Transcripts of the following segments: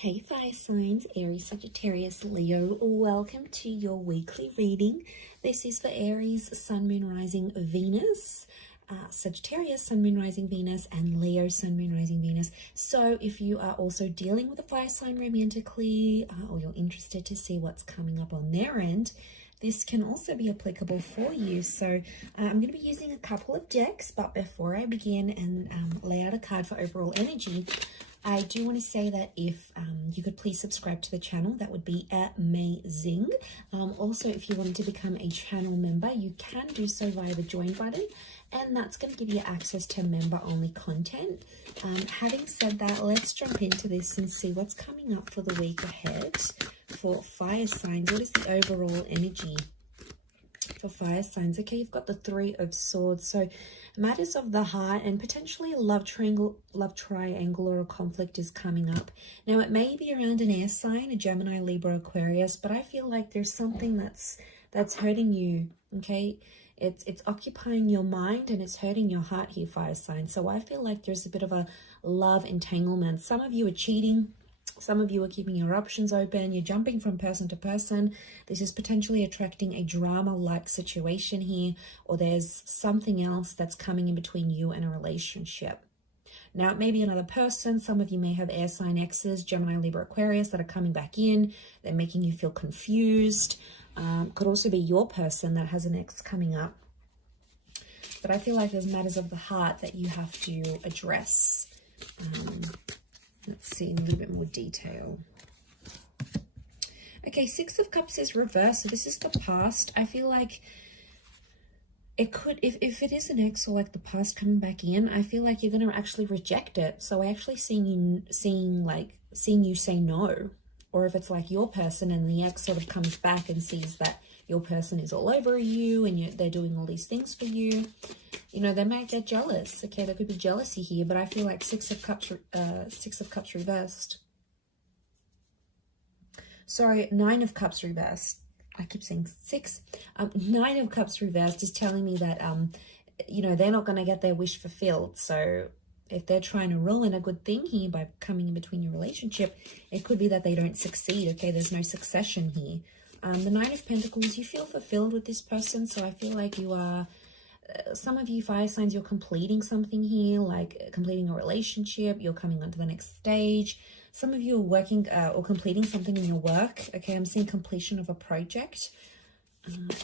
Hey fire signs, Aries, Sagittarius, Leo, welcome to your weekly reading. This is for Aries, Sun, Moon, Rising, Venus, Sagittarius, Sun, Moon, Rising, Venus, and Leo, Sun, Moon, Rising, Venus. So if you are also dealing with a fire sign romantically, or you're interested to see what's coming up on their end, this can also be applicable for you. So I'm going to be using a couple of decks, but before I begin and lay out a card for overall energy, I do want to say that if you could please subscribe to the channel, that would be amazing. Also, if you wanted to become a channel member, you can do so via the join button, and that's going to give you access to member-only content. Having said that, let's jump into this and see what's coming up for the week ahead for fire signs. What is the overall energy for fire signs? Okay, you've got the Three of Swords, so matters of the heart and potentially a love triangle or a conflict is coming up. Now it may be around an air sign, a Gemini, Libra, Aquarius, but I feel like there's something that's hurting you. Okay, it's occupying your mind and it's hurting your heart here, fire sign. So I feel like there's a bit of a love entanglement. Some of you are cheating. Some of you are keeping your options open. You're jumping from person to person. This is potentially attracting a drama-like situation here, or there's something else that's coming in between you and a relationship. Now, it may be another person. Some of you may have air sign exes, Gemini, Libra, Aquarius, that are coming back in. They're making you feel confused. Could also be your person that has an ex coming up. But I feel like there's matters of the heart that you have to address. Let's see in a little bit more detail. Okay, Six of Cups is reversed. So this is the past. I feel like it could, if it is an ex or like the past coming back in, I feel like you're going to actually reject it. So I actually seeing you say no. Or if it's like your person and the ex sort of comes back and sees that your person is all over you and they're doing all these things for you, you know, they might get jealous. Okay, there could be jealousy here, but I feel like Six of Cups reversed. Sorry, Nine of Cups reversed. I keep saying six. Nine of Cups reversed is telling me that, you know, they're not going to get their wish fulfilled. So if they're trying to ruin a good thing here by coming in between your relationship, it could be that they don't succeed. Okay, there's no succession here. The Nine of Pentacles, you feel fulfilled with this person. So I feel like you are, some of you fire signs, you're completing something here, like completing a relationship. You're coming on to the next stage. Some of you are working or completing something in your work. Okay, I'm seeing completion of a project.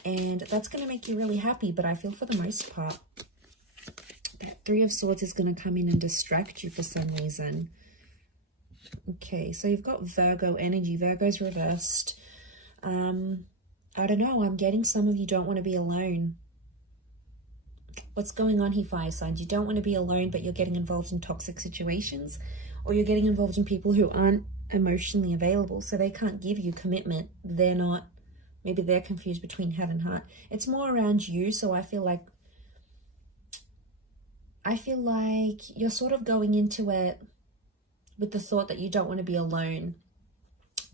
And that's going to make you really happy. But I feel for the most part, that Three of Swords is going to come in and distract you for some reason. Okay, so you've got Virgo energy. Virgo's reversed. I don't know. I'm getting some of you don't want to be alone. What's going on here, fire signs? You don't want to be alone, but you're getting involved in toxic situations, or you're getting involved in people who aren't emotionally available, so they can't give you commitment. They're not, maybe they're confused between head and heart. It's more around you, so I feel like you're sort of going into it with the thought that you don't want to be alone.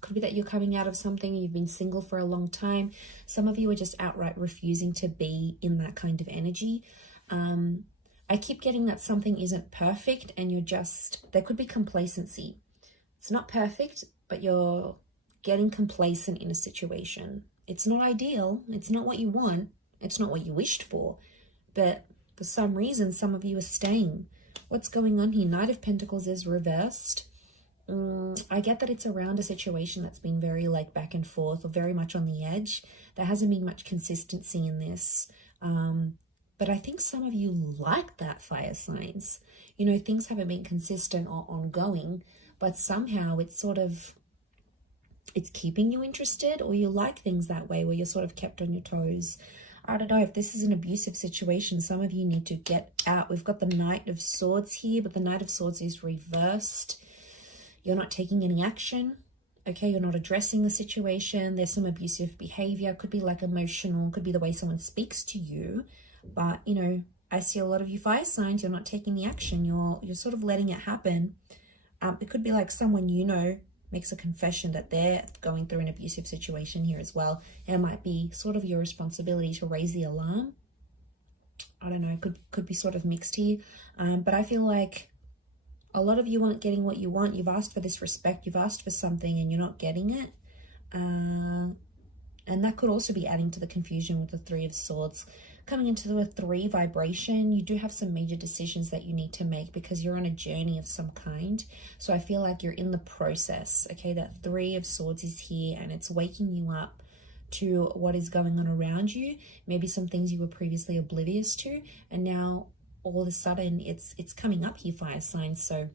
Could be that you're coming out of something, you've been single for a long time. Some of you are just outright refusing to be in that kind of energy. I keep getting that something isn't perfect and you're just, there could be complacency. It's not perfect, but you're getting complacent in a situation. It's not ideal. It's not what you want. It's not what you wished for. But for some reason, some of you are staying. What's going on here? Knight of Pentacles is reversed. I get that it's around a situation that's been very like back and forth or very much on the edge. There hasn't been much consistency in this. But I think some of you like that, fire signs. You know, things haven't been consistent or ongoing, but somehow it's sort of, it's keeping you interested, or you like things that way where you're sort of kept on your toes. I don't know if this is an abusive situation. Some of you need to get out. We've got the Knight of Swords here, but the Knight of Swords is reversed. You're not taking any action. Okay, you're not addressing the situation. There's some abusive behavior. Could be like emotional. Could be the way someone speaks to you. But, you know, I see a lot of you fire signs. You're not taking the action. You're sort of letting it happen. It could be like someone you know makes a confession that they're going through an abusive situation here as well. It might be sort of your responsibility to raise the alarm. I don't know. Could be sort of mixed here. But I feel like A lot of you aren't getting what you want. You've asked for this respect. You've asked for something and you're not getting it. And that could also be adding to the confusion with the Three of Swords. Coming into a 3 vibration, you do have some major decisions that you need to make because you're on a journey of some kind. So I feel like you're in the process, okay? That 3 of Swords is here and it's waking you up to what is going on around you. Maybe some things you were previously oblivious to, and now all of a sudden it's coming up here, fire signs. So,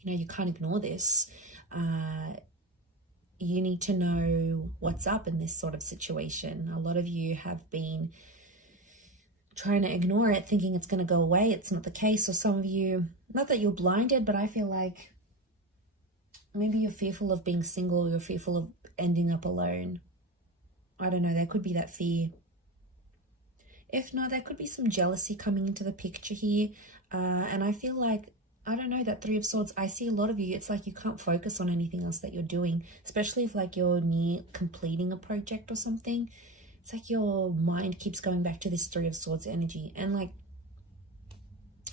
you know, you can't ignore this. You need to know what's up in this sort of situation. A lot of you have been trying to ignore it, thinking it's going to go away. It's not the case. Or some of you, not that you're blinded, but I feel like maybe you're fearful of being single. You're fearful of ending up alone. I don't know. There could be that fear. If not, there could be some jealousy coming into the picture here. And I feel like, I don't know, that 3 of Swords, I see a lot of you, it's like you can't focus on anything else that you're doing, especially if like you're near completing a project or something. It's like your mind keeps going back to this 3 of Swords energy. And like,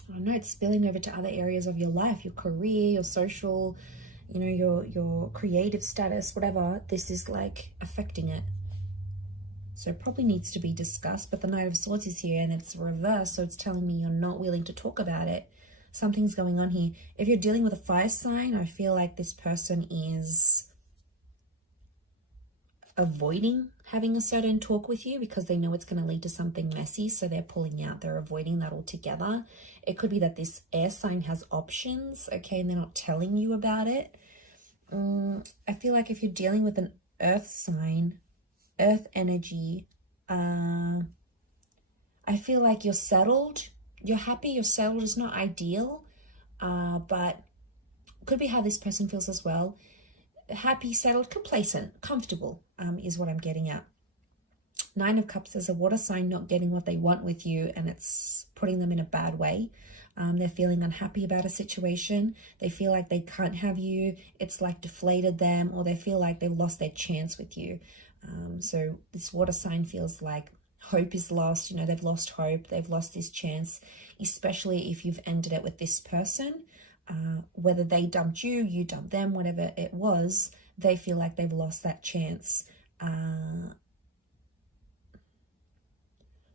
I don't know, it's spilling over to other areas of your life, your career, your social, you know, your creative status, whatever. This is like affecting it. So it probably needs to be discussed, but the Knight of Swords is here and it's reversed. So it's telling me you're not willing to talk about it. Something's going on here. If you're dealing with a fire sign, I feel like this person is avoiding having a certain talk with you because they know it's going to lead to something messy. So they're pulling out. They're avoiding that altogether. It could be that this air sign has options, okay, and they're not telling you about it. I feel like if you're dealing with an earth sign, earth energy, I feel like you're settled. You're happy, you're settled. It's not ideal, but could be how this person feels as well. Happy, settled, complacent, comfortable is what I'm getting at. 9 of Cups is a water sign not getting what they want with you, and it's putting them in a bad way. They're feeling unhappy about a situation. They feel like they can't have you. It's like deflated them, or they feel like they've lost their chance with you. So this water sign feels like hope is lost. You know, they've lost hope. They've lost this chance, especially if you've ended it with this person. Whether they dumped you, you dumped them, whatever it was, they feel like they've lost that chance.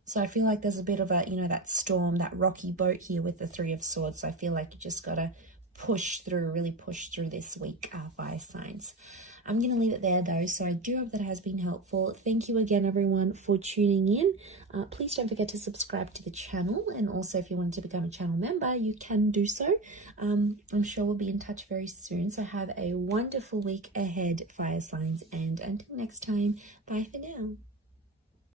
So I feel like there's a bit of a, you know, that storm, that rocky boat here with the 3 of Swords. So I feel like you just got to push through, really push through this week, fire signs. I'm going to leave it there though, so I do hope that it has been helpful. Thank you again, everyone, for tuning in. Please don't forget to subscribe to the channel, and also if you wanted to become a channel member, you can do so. I'm sure we'll be in touch very soon, so have a wonderful week ahead, fire signs, and until next time, bye for now.